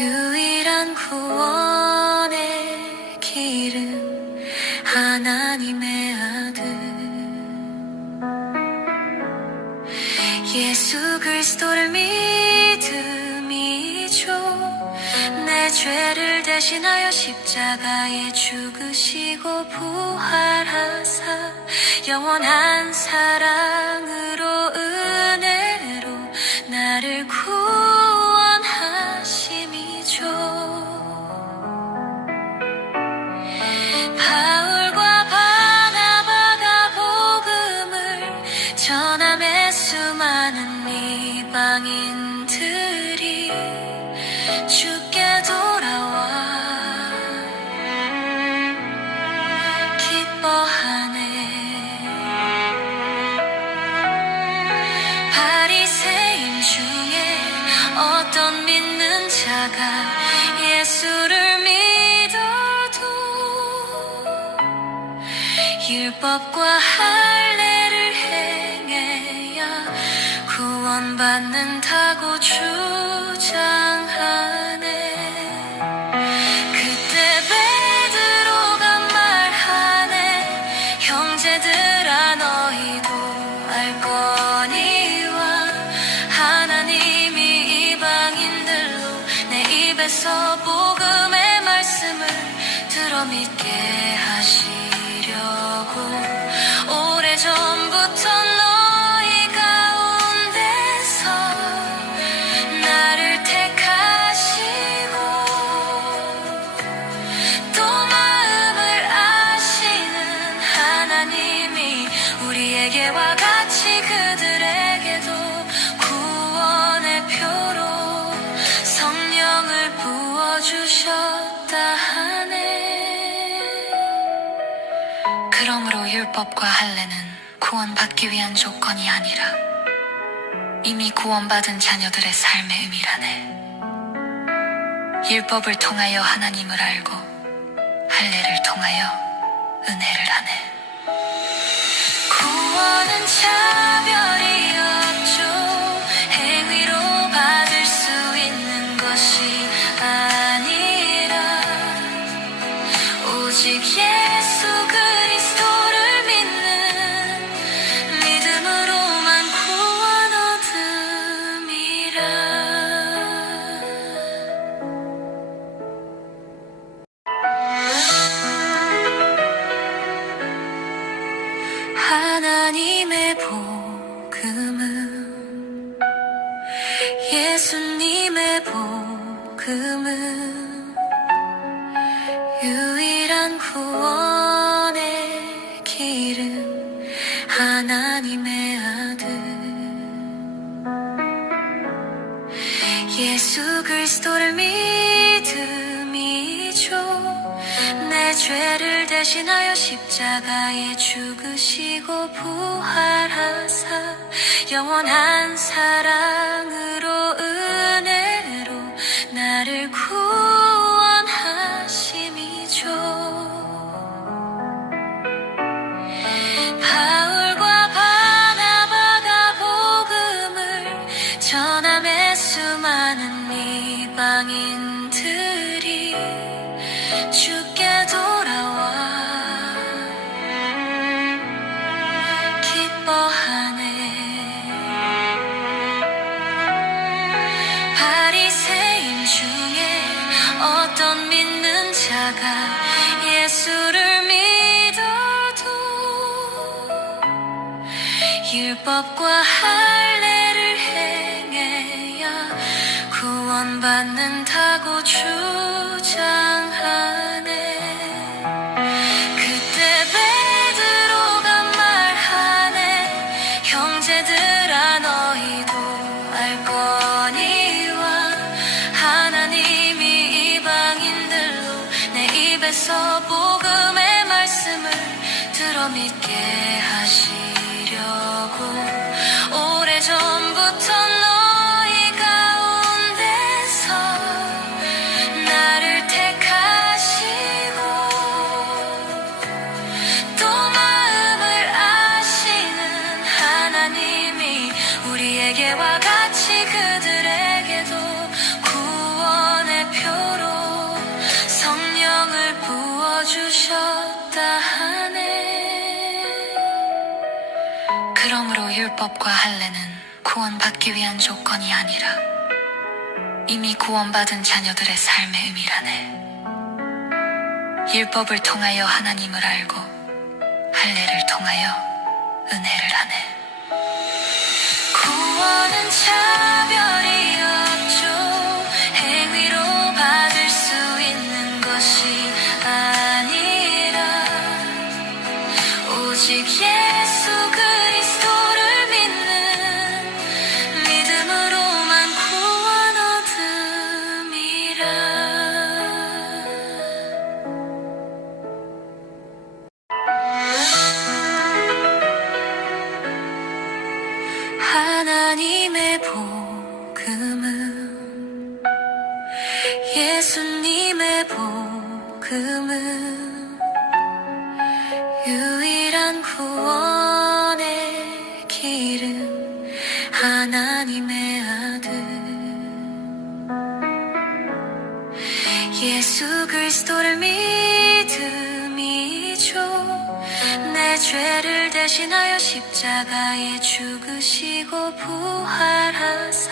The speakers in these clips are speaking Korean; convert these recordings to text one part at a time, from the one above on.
유일한 구원의 길은 하나님의 아들 예수 그리스도를 믿음이죠. 내 죄를 대신하여 십자가에 죽으시고 부활하사 영원한 사랑으로 은혜로 나를 구원하심이죠. 바울과 바나바가 복음을 전함에 수많은 이방인들이 주께 돌아와 기뻐하네. 바리새인 중에 어떤 믿는 자가 예수를 믿어도 율법과 할례를 행해야 구원받는다고 주장하네. 그때 베드로가 말하네. 형제들아 너희도 알거니와 하나님이 이방인들로 내 입에서 복음의 말씀을 들어 믿게 하시려고 오래전부터 너희 가운데서 나를 택하시고 또 마음을 아시는 하나님이 우리에게와 같이 그들에게도 구원의 표로 성령을 부어주셨다 하네. 그러므로 율법과 할례는 구원받기 위한 조건이 아니라 이미 구원받은 자녀들의 삶의 의미라네. 율법을 통하여 하나님을 알고 할례를 통하여 은혜를 하네. 구원은 차별이 없죠. 행위로 받을 수 있는 것이 아니라 오직 예수 그리스도를 믿는 믿음으로만 구원 얻음이라. 하나님의 복음은 예수님의 복음은 유일한 구원의 길은 하나님의 아들 예수 그리스도를 믿음이죠. 내 죄를 대신하여 십자가에 죽으시고 부활하사 영원한 사랑으로 은혜로 나를 구원하심이죠. 바울과 바나바가 복음을 전함에 수많은 이방인들이 주께 돌아와 기뻐하네. 바리새인 중에 어떤 믿는 자가 예수를 믿어도 율법과 할례를 행해야 구원받는다고 주장하네. 그때 베드로가 말하네. 형제들아 너희도 알거니와 하나님이 이방인들로 내 입에서 복음의 말씀을 들어 믿게 하시려고 오래전부터 너희 가운데서 나를 택하시고 또 마음을 아시는 하나님이 우리에게와 같이 그들에게도 구원의 율법과 할례는 구원받기 위한 조건이 아니라 이미 구원받은 자녀들의 삶의 의미라네. 율법을 통하여 하나님을 알고 할례를 통하여 은혜를 하네. 구원은 차별이 없죠. 행위로 받을 수 있는 것이 아니라 오직 예수 그리스도를 믿는 믿음으로만 구원 얻음이라. 하나님의 복음은 예수님의 복음은 유일한 구원의 길은 하나님의 아들 예수 그리스도를 믿음이죠. 내 죄를 대신하여 십자가에 죽으시고 부활하사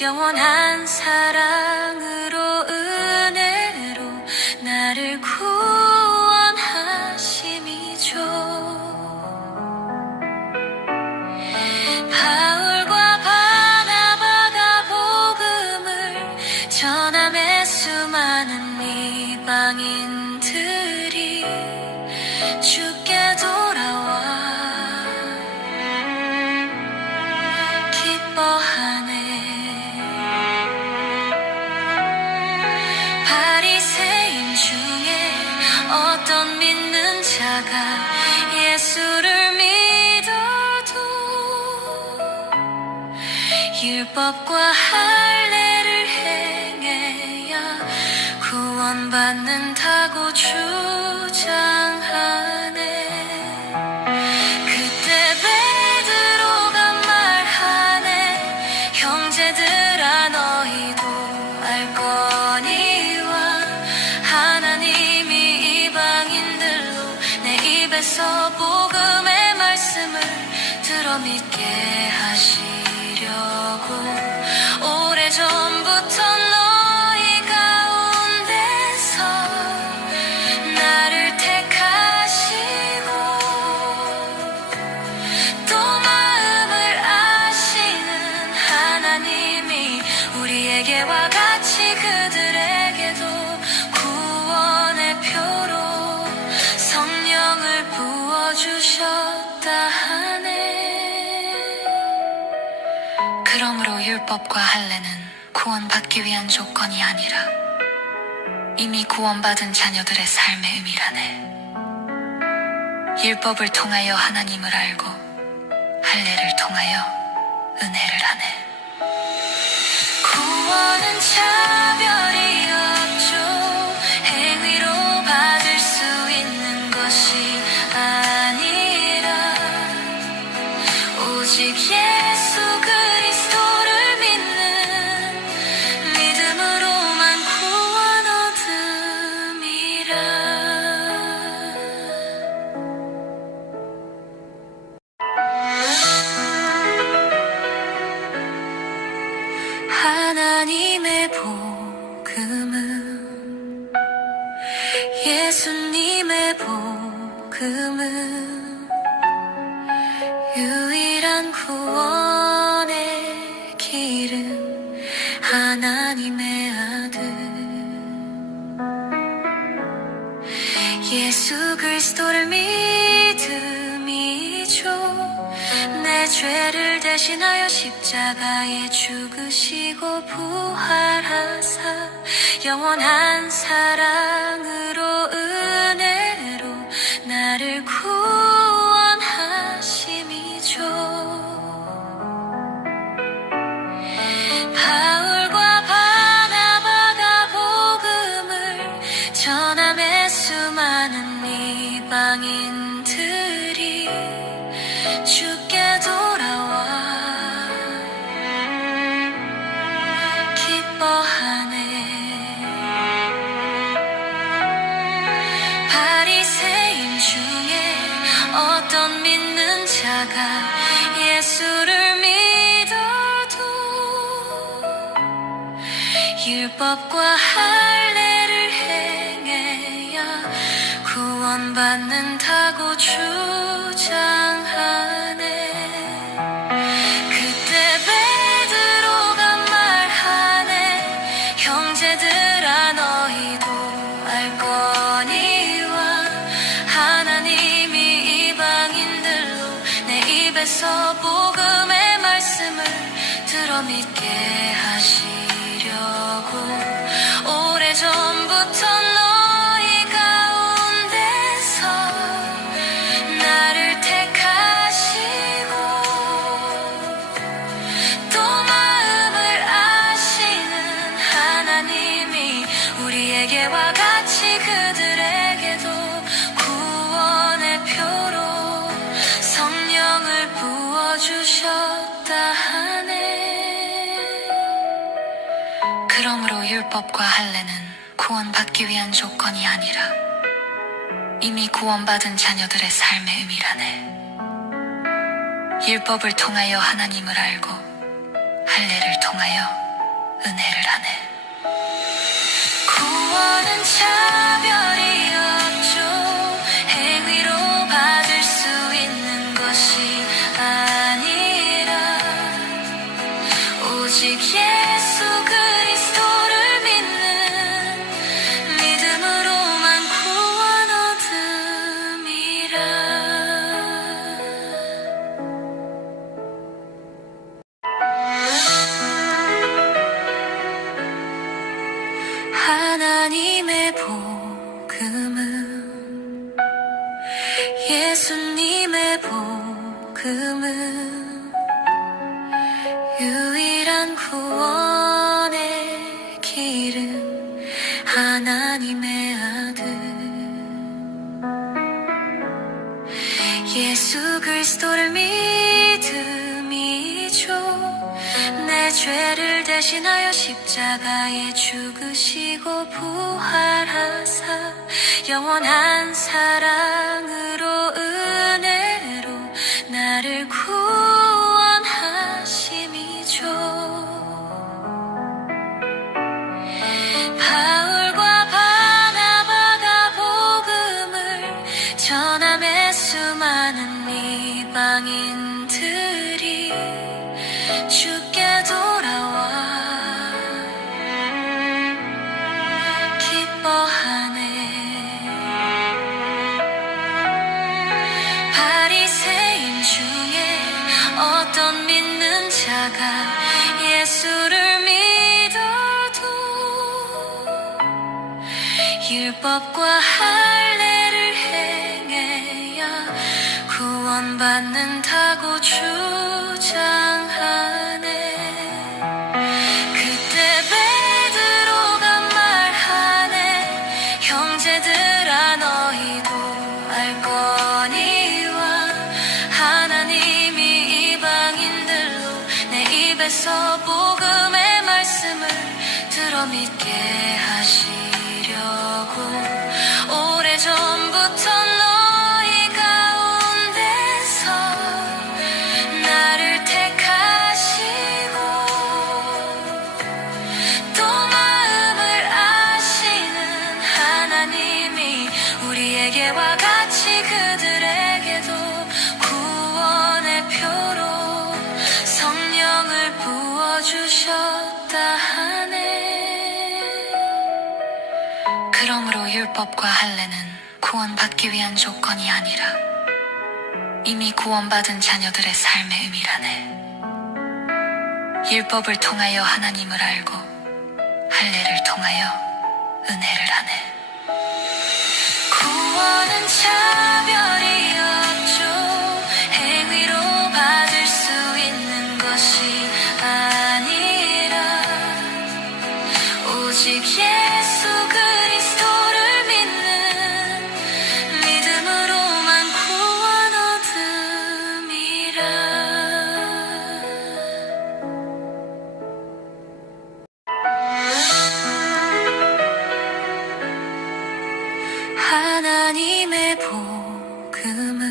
영원한 사랑으로 은혜로 나를 구원하심이죠. 바울과 바나바가 복음을 전함에 수많은 이방인들이 주께 돌아와 기뻐하네. 바리새인 중에 어떤 믿는 자가 예수를 믿어도 율법과 할례를 행해야 구원받는다고 주장하네. 그때 베드로가 말하네. 형제들아 너희도 알거니와 하나님이 이방인들로 내 입에서 복음의 말씀을 들어 믿게 하시려고 오래전부터 너희 가운데서 나를 택하시고 또 마음을 아시는 하나님이 우리에게와 같이 그들에게도 구원의 표로 성령을 부어주셨다 하네. 그러므로 율법과 할례는 구원받기 위한 조건이 아니라 이미 구원받은 자녀들의 삶의 의미라네. 율법을 통하여 하나님을 알고 할례를 통하여 은혜를 하네. 구원은 차별이 없죠. 행위로 받을 수 있는 것이 아니라 오직 예수 그리스도를 믿는 믿음으로만 구원 얻음이라. 하나님의 복음은 예수님의 복음은 유일한 구원의 길은 하나님의 아들 예수 그리스도를 믿음이죠. 내 죄를 대신하여 십자가에 죽으시고 부활하사 영원한 사랑으로 은혜로 나를 구원하심이죠. 바울과 바나바가 복음을 전함에 수많은 이방인들이 주께 돌아와 기뻐하네. 바리새인 중에 어떤 믿는 자가 예수 예수를 믿어도 율법과 할례를 행해야 구원받는다고 주장하네. 그때 베드로가 말하네. 형제들아, 너희도 알거니와 하나님이 이방인들로 내 입에서 복음의 말씀을 들어 믿게 하시려고 오래전부터 너희 가운데서 나를 택하시고 또 마음을 아시는 하나님이 우리에게와 같이 그들에게도 구원의 표로 성령을 부어주셨다 하네. 그러므로 율법과 할례는 구원받기 위한 조건이 아니라 이미 구원받은 자녀들의 삶의 의미라네. 율법을 통하여 하나님을 알고 할례를 통하여 은혜를 하네. 구원은 차별이 없죠. 행위로 받을 수 있는 것이 아니라 오직 예수 그리스도를 믿는 믿음으로만 구원 얻음이라. 하나님의 복음은 예수님의 복음은 유일한 구원의 길은 하나님의 아들 예수 그리스도를 믿음이죠. 내 죄를 대신하여 십자가에 죽으시고 부활하사 영원한 사랑으로 은혜로 나를 구원하심이죠. 바울과 바나바가 복음을 전함에 수많은 이방인들이 주께 돌아와 기뻐하네. 바리새인 중에 어떤 믿는 자가 예수를 믿어도 율법과 할례를 행해야 구원받는다고 주장하네. 그때 베드로가 말하네. 형제들아, 너희도 알거니와 하나님이 이방인들로 내 입에서 복음의 말씀을 들어 믿게 하시려고 오래전부터 너희 가운데서 나를 택하시고 또 마음을 아시는 하나님이 우리에게와 같이 그들에게도 구원의 표로 성령을 부어주셨다 하네. 그러므로 율법과 할례는 구원받기 위한 조건이 아니라 이미 구원받은 자녀들의 삶의 의미라네. 율법을 통하여 하나님을 알고 할례를 통하여 은혜를 하네. 구원은 차별이 없죠. 행위로 받을 수 있는 것이 아니라 오직 예수 그리스도를 믿는 믿음으로만 구원 얻음이라. 하나님의 복음은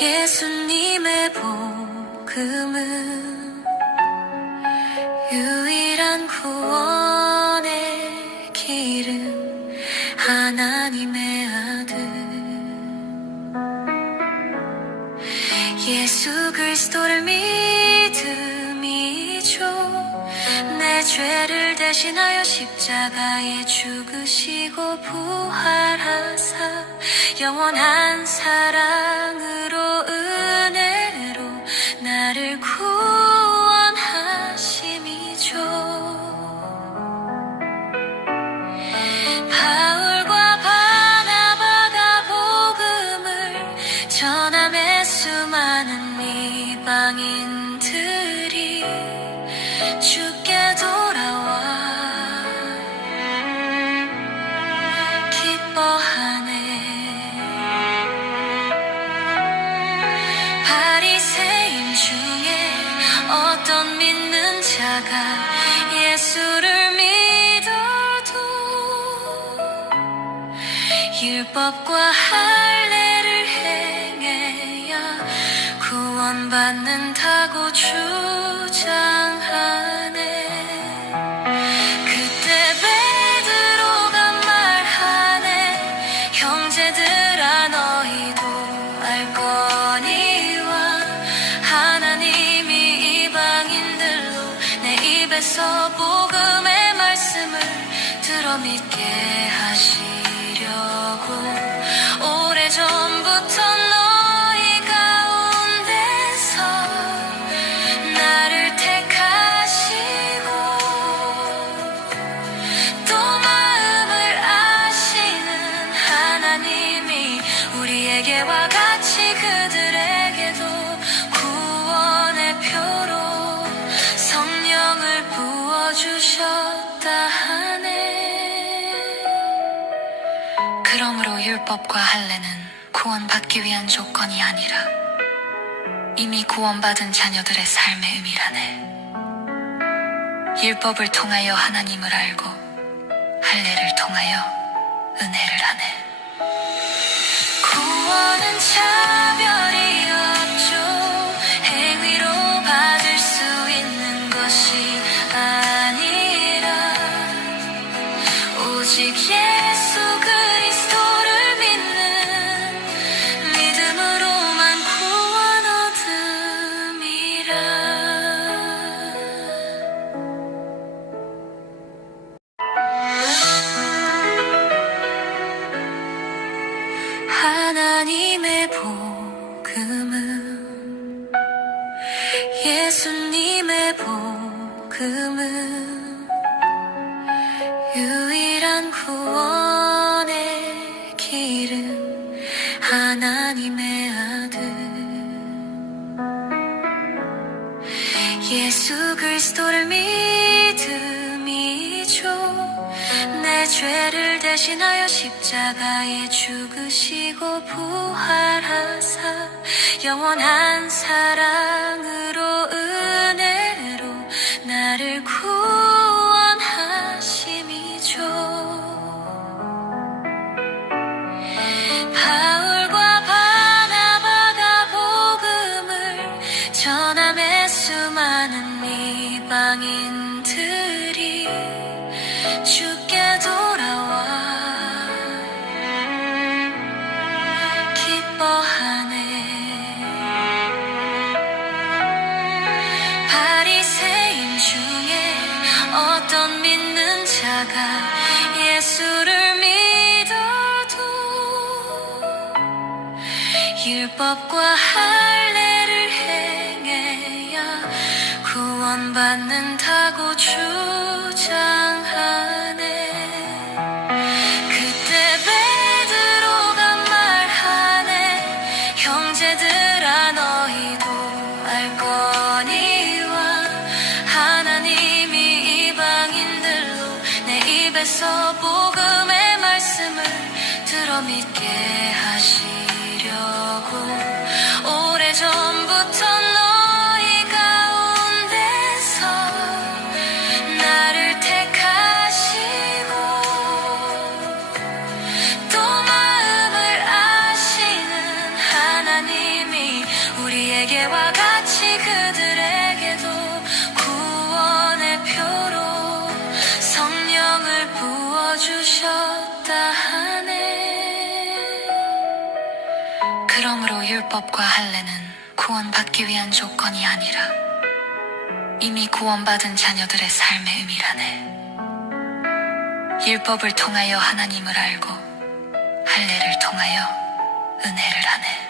예수님 유일한 구원의 길은 하나님의 아들 예수 그리스도를 믿음이죠. 내 죄를 대신하여 십자가에 죽으시고 부활하사 영원한 사랑으로 은혜로 나를 구원하심이죠. 바울과 바나바가 복음을 전함에 수많은 이방인들이 주께 돌아와 기뻐하네. 바리새인 중에 어떤 믿는 자가 예수를 믿어도 율법과 할례를 행해야 구원받는다고 주장하네. 그때 베드로가 말하네. 형제들아 너희도 알거니와 하나님이 이방인들로 내 입에서 복음의 말씀을 들어 믿게 하시려고 오래전부터 너희 가운데서 나를 택하시고 또 마음을 아시는 하나님이 우리에게와 같이 그들에게도 구원의 표로 성령을 부어주셨다 하네. 그러므로 율법과 할례는 구원받기 위한 조건이 아니라 이미 구원받은 자녀들의 삶의 의미라네. 율법을 통하여 하나님을 알고 할례를 통하여 은혜를 하네. 구원은 차별이 없죠. 행위로 받을 수 있는 것이 아니라 오직 예수 그리스도를 믿는 믿음으로만 구원 얻음이라. 하나님의 복음은 예수님의 복음은 유일한 구원의 길은 하나님의 아들 예수 그리스도를 믿음이죠. 내 죄를 대신하여 십자가에 죽으시고 부활하사 영원한 사랑으로 은혜로 나를 구원하심이죠. 바울과 바나바가 복음을 전함에 수많은 이방인들이 주께 돌아와 기뻐하네. 바리새인 중에 어떤 믿는 자가 예수를 믿어도 율법과 할례를 행해야 구원받는다고 주장하네. 그때 베드로가 말하네. 형제들아 너희도 알거니와 하나님이 이방인들로 내 입에서 복음의 말씀을 들어 믿게 하시려고 오래전부터 너희 가운데서 나를 택하시고 또 마음을 아시는 하나님이 우리에게와 같이 그들에게도 구원의 표로 그러므로 율법과 할례는 구원받기 위한 조건이 아니라 이미 구원받은 자녀들의 삶의 의미라네. 율법을 통하여 하나님을 알고 할례를 통하여 은혜를 하네.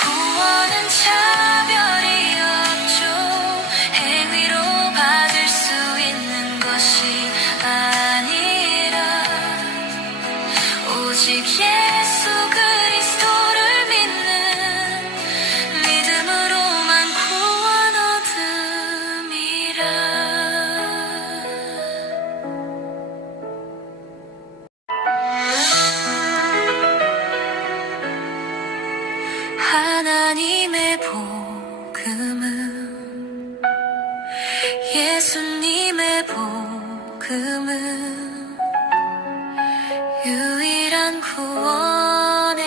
구원은 차별이 없죠. 행위로 받을 수 있는 것이 아니라 오직 예수 그리스도를 믿는 믿음으로만 구원 얻음이라. 하나님의 복음은 예수님의 복음은 유일한 구원의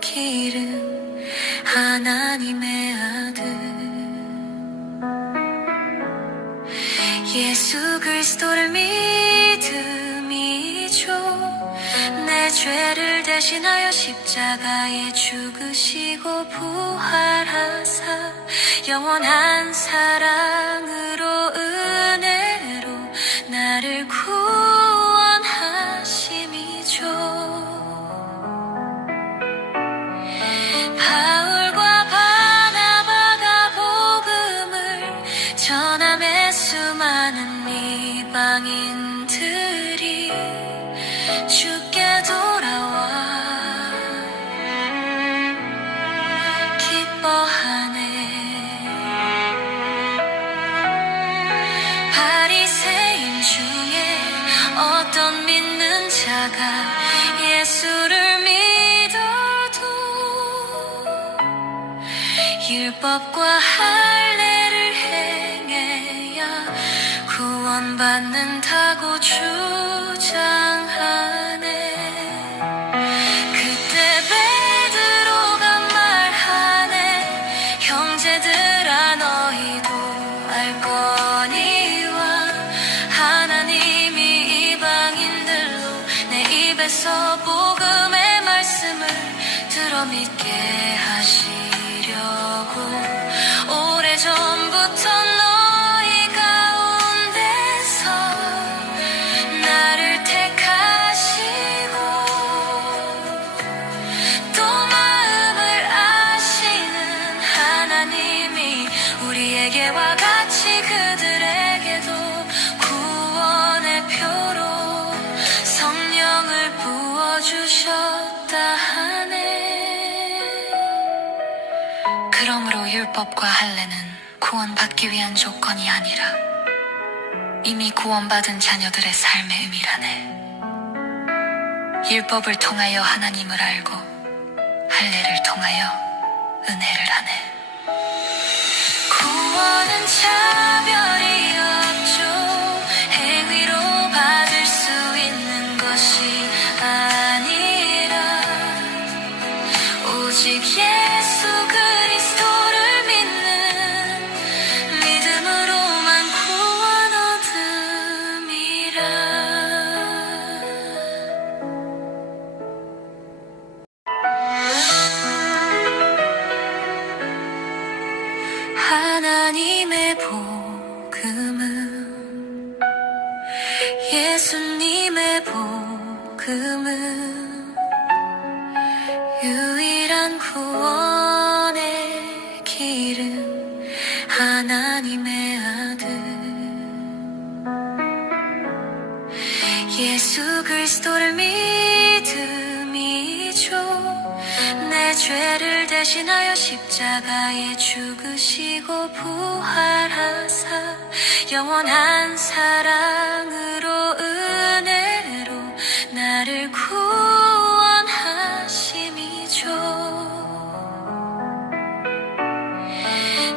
길은 하나님의 아들 예수 그리스도를 믿음이죠. 내 죄를 대신하여 십자가에 죽으시고 부활하사 영원한 사랑으로 은혜로 나를 구원하심이죠. 바울과 바나바가 복음을 전함에 수많은 이방인들이 주께 돌아와 기뻐하네. 바리새인 중에 어떤 믿는 자가 예수를 믿어도 율법과 할례를 행해야 구원받는다고 주장하네. 그때 베드로가 말하네. 형제들아 너희도 알거니와 하나님이 이방인들로 내 입에서 복음의 말씀을 들어 믿게 하시려고 오래전부터 너희 가운데서 나를 택하시고 또 마음을 아시는 하나님이 우리에게와 같이 그들에게도 구원의 표로 성령을 부어주셨다 하네. 그러므로 율법과 할례는 구원받기 위한 조건이 아니라 이미 구원받은 자녀들의 삶의 의미라네. 율법을 통하여 하나님을 알고 할례를 통하여 은혜를 하네. 구원은 차별이 없죠. 행위로 받을 수 있는 것이 아니라 오직 예수 그리스도를 믿는 믿음으로만 구원 얻음이라. 하나님의 복음은 예수님의 복음은 유일한 구원의 길은 하나님의 아들 예수 그리스도를 믿음이죠. 내 죄를 대신하여 십자가에 죽으시고 부활하사 영원한 사랑으로 은혜로 나를 구원하심이죠.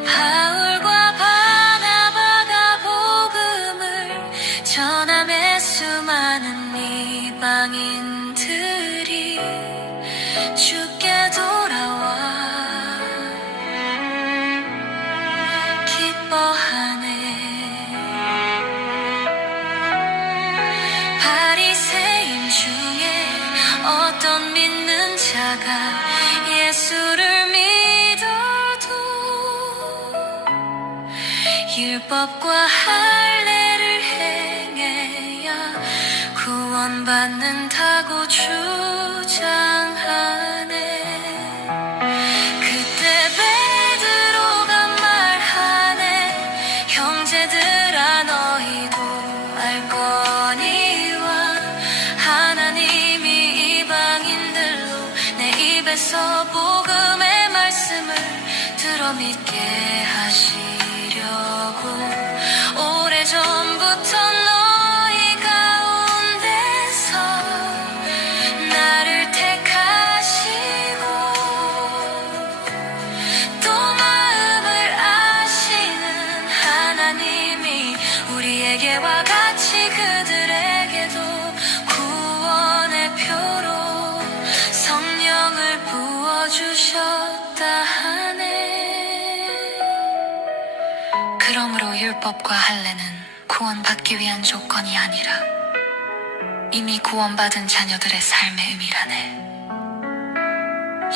바울과 바나바가 복음을 전함에 수많은 이방인들이 주께 돌아와 기뻐하네. 바리새인 중에 어떤 믿는 자가 예수를 믿어도 율법과 할례를 행해야 구원받는다고 주장하네. 그때 베드로가 말하네. 형제들아, 너희도 알거니와 하나님이 이방인들로 내 입에서 복음의 말씀을 들어 믿게 하시려고 오래전부터 너희 가운데서 나를 택하시고 또 마음을 아시는 하나님이 우리에게와 같이 그들에게도 구원의 표로 성령을 부어주셨다 하네. 그러므로 율법과 할례는 구원받기 위한 조건이 아니라 이미 구원받은 자녀들의 삶의 의미라네.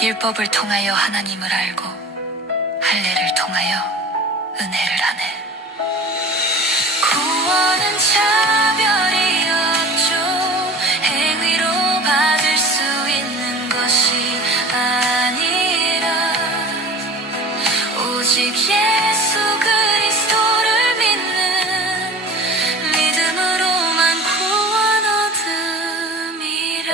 율법을 통하여 하나님을 알고 할례를 통하여 은혜를 하네. 구원은 차별이 없죠. 행위로 받을 수 있는 것이 아니라 오직 예수 그리스도를 믿는 믿음으로만 구원 얻음이라.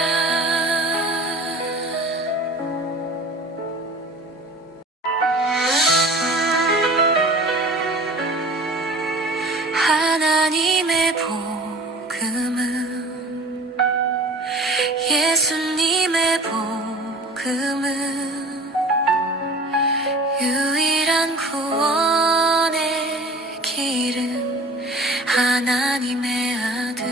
하나님의 복음은 예수님의 복음은 유일한 구원의 길은 하나님의 아들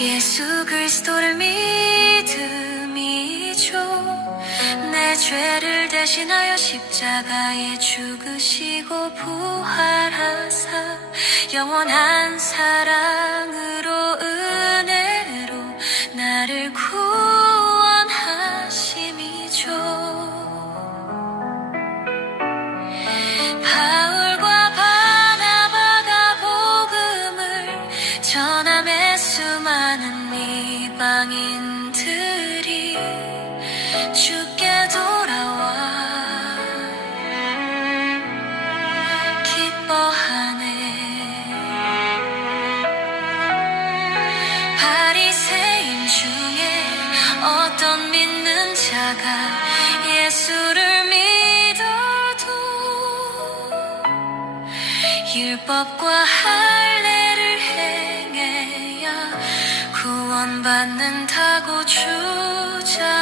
예수 그리스도를 믿음이죠. 내 죄를 대신하여 십자가에 죽으시고 부활하사 영원한 사랑으로 은혜로 나를 구원하심이죠. 바울과 바나바가 복음을 전함에 수많은 이방인들이 주께 돌아와 기뻐하네. 바리새인 중에 어떤 믿는 자가 예수를 믿어도 율법과 할례를 행해야 구원받는다고 주장하네.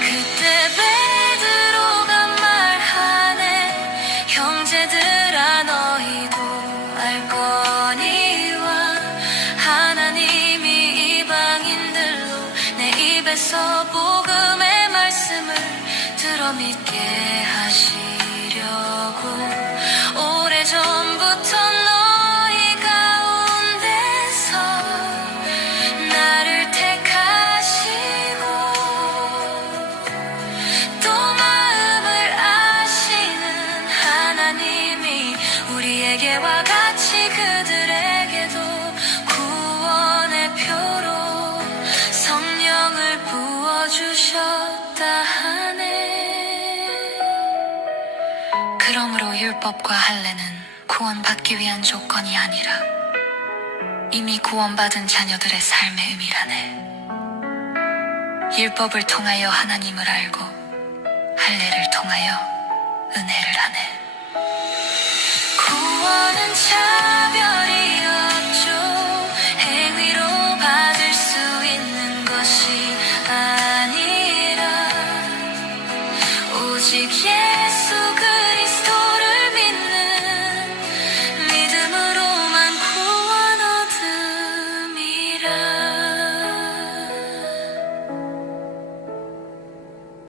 그때 베드로가 말하네. 형제들아, 너희도 알거니와 하나님이 이방인들로 내 입에서 복음의 말씀을 들어 믿게 하시려고 오래전부터 너희 가운데서 나를 택하시고 또 마음을 아시는 하나님이 우리에게와 같이 그들에게도 구원의 표로 성령을 부어주셨다 하네. 그러므로 율법과 할례는 구원받기 위한 조건이 아니라 이미 구원받은 자녀들의 삶의 의미라네. 율법을 통하여 하나님을 알고 할례를 통하여 은혜를 하네. 구원은 차별이 없죠. 행위로 받을 수 있는 것이 아니라 오직